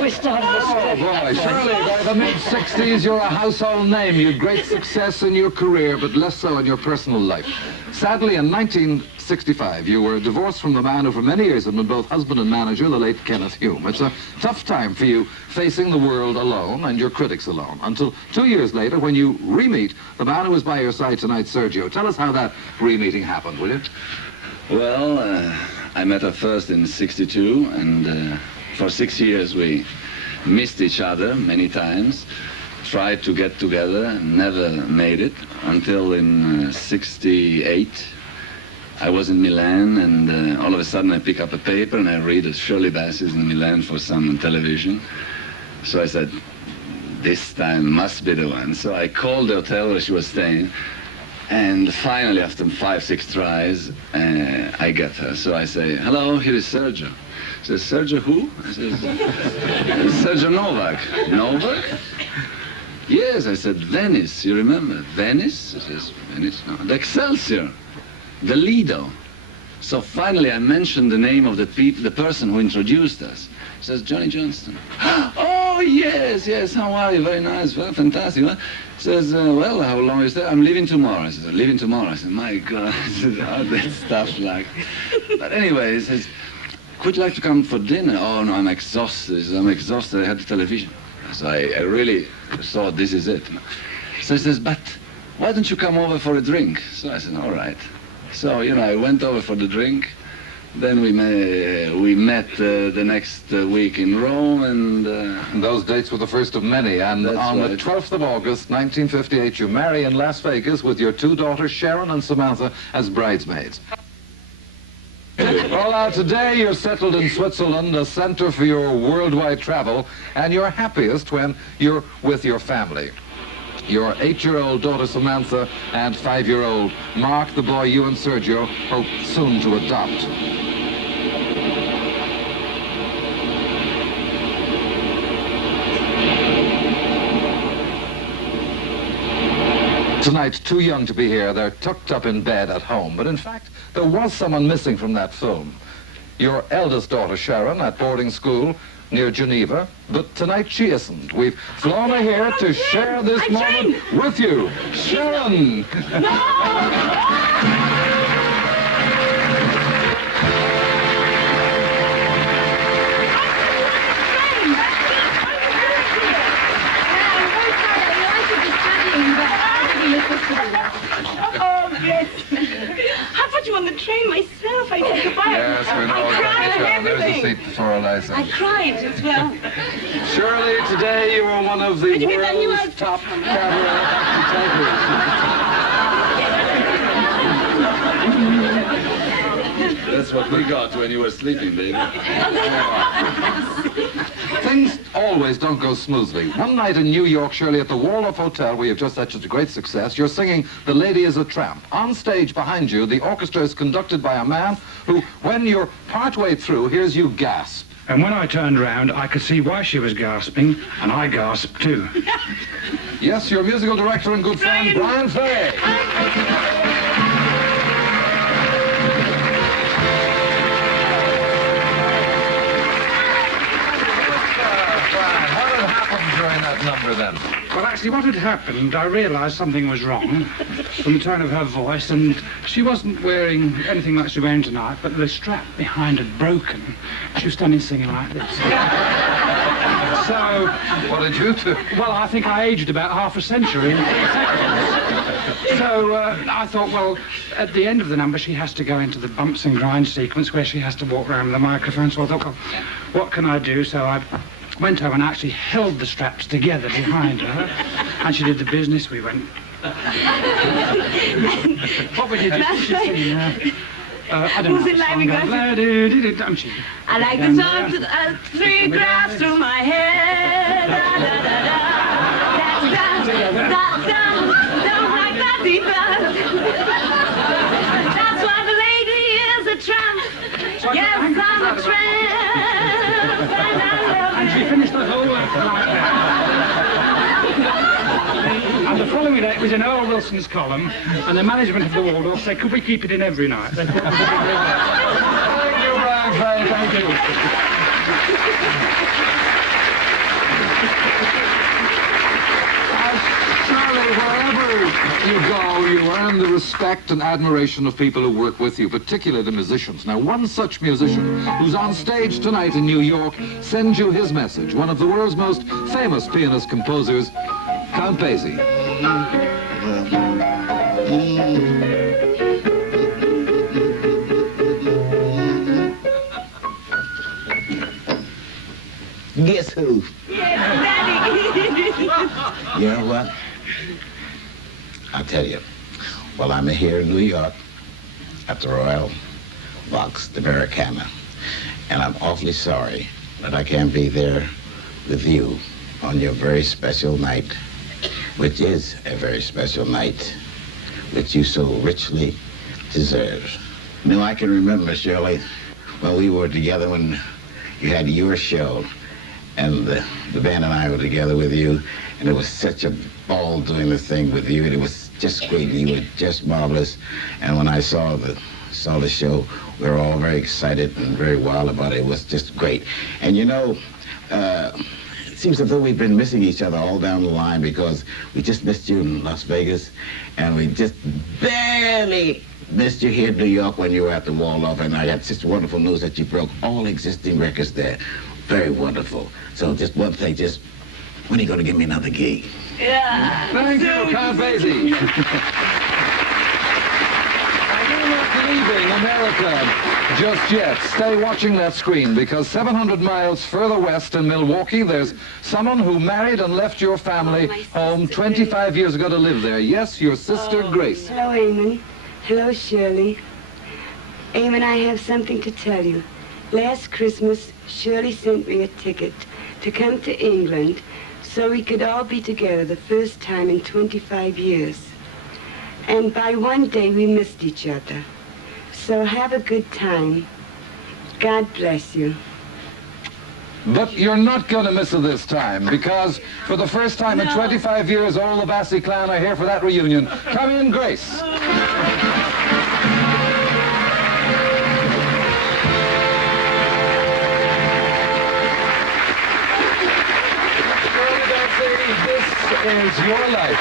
We started Oh, boy, Shirley, by the mid-60s, you're a household name. You had great success in your career, but less so in your personal life. Sadly, in 1965, you were divorced from the man who for many years had been both husband and manager, the late Kenneth Hume. It's a tough time for you facing the world alone and your critics alone, until 2 years later when you re-meet the man who was by your side tonight, Sergio. Tell us how that re-meeting happened, will you? Well, I met her first in '62, and for 6 years we missed each other many times, tried to get together, never made it, until in '68 I was in Milan, and all of a sudden I pick up a paper and I read that Shirley Bassey is in Milan for some television. So I said, this time must be the one. So I called the hotel where she was staying, and finally, after 5-6 tries, I get her. So I say, hello, here is Sergio. She says, Sergio who? I says, Sergio Novak. Novak? Yes, I said, Venice, you remember? Venice? She says, Venice, no. The Excelsior, the Lido. So finally I mentioned the name of the person who introduced us. She says, Johnny Johnston. Oh, yes, how are you? Very nice, well, fantastic. Well, says, well, how long is that? I'm leaving tomorrow. I said, leaving tomorrow. I said, my God, I said, how that stuff like. But anyway, he says, would you like to come for dinner? Oh, no, I'm exhausted. He says, I'm exhausted. I had the television. So I really thought this is it. So he says, but why don't you come over for a drink? So I said, all right. So, I went over for the drink. Then we met the next week in Rome, and those dates were the first of many. And on the 12th of August, 1958, you marry in Las Vegas with your two daughters, Sharon and Samantha, as bridesmaids. Well, today you're settled in Switzerland, a center for your worldwide travel, and you're happiest when you're with your family. Your 8-year-old daughter Samantha and 5-year-old Mark, the boy you and Sergio hope soon to adopt. Tonight, too young to be here. They're tucked up in bed at home. But in fact, there was someone missing from that film. Your eldest daughter, Sharon, at boarding school near Geneva, but tonight she isn't. We've flown her here to share this moment with you. Sharon! Oh, yes. I put you on the train myself. I said goodbye. Yes, we know. I cried and everything. There's a seat before Eliza. I cried as well. Shirley, today you are one of the world's top cabaret. that's what we got when you were sleeping, baby. Things always don't go smoothly. One night in New York, Shirley, at the Waldorf Hotel, where you've just had such a great success, you're singing The Lady is a Tramp. On stage behind you, the orchestra is conducted by a man who, when you're partway through, hears you gasp. And when I turned round, I could see why she was gasping, and I gasped too. Yes, your musical director and good friend, Brian Fay. During that number then? Well, actually, what had happened, I realised something was wrong from the tone of her voice, and she wasn't wearing anything like she's wearing tonight, but the strap behind had broken. She was standing singing like this. So... What did you do? Well, I think I aged about half a century in 4 seconds. So I thought, well, at the end of the number, she has to go into the bumps and grinds sequence where she has to walk around with the microphone. So I thought, well, what can I do? So I went over and actually held the straps together behind her, and she did the business. We went... What would you do? I don't know. Was it like we got I like the song to 3 grams through my head. Da, da, da, da. That's don't like that deeper. That's why the lady is a tramp. Yes, I'm a tramp. And she finished the whole act like that. And the following day, it was in Earl Wilson's column, and the management of the Waldorf said, could we keep it in every night? They thought it was a big Thank you, Brian Fay. Thank you. you go, you earn the respect and admiration of people who work with you, particularly the musicians. Now, one such musician who's on stage tonight in New York sends you his message. One of the world's most famous pianist-composers, Count Basie. Guess who? Yes, Daddy. You know what? I'll tell you. Well, I'm here in New York at the Royal Box Americana, and I'm awfully sorry that I can't be there with you on your very special night, which is a very special night, which you so richly deserve. No, I can remember, Shirley, when we were together when you had your show, and the band and I were together with you, and it was such a ball doing the thing with you, and it was just great. You were just marvelous. And when I saw the show, we were all very excited and very wild about it. It was just great. And you know, it seems as though we've been missing each other all down the line, because we just missed you in Las Vegas, and we just barely missed you here in New York when you were at the Waldorf, and I got such wonderful news that you broke all existing records there. Very wonderful. So just one thing, just when are you going to give me another gig? Yeah. Thank you, Count Basie. You're not leaving America just yet. Stay watching that screen, because 700 miles further west in Milwaukee, there's someone who married and left your family home 25 years ago to live there. Yes, your sister, Grace. Hello, Eamonn. Hello, Shirley. Eamonn, I have something to tell you. Last Christmas, Shirley sent me a ticket to come to England so we could all be together the first time in 25 years. And by one day, we missed each other. So have a good time. God bless you. But you're not going to miss it this time, because for the first time in 25 years, all the Bassey clan are here for that reunion. Come in, Grace. This is your life.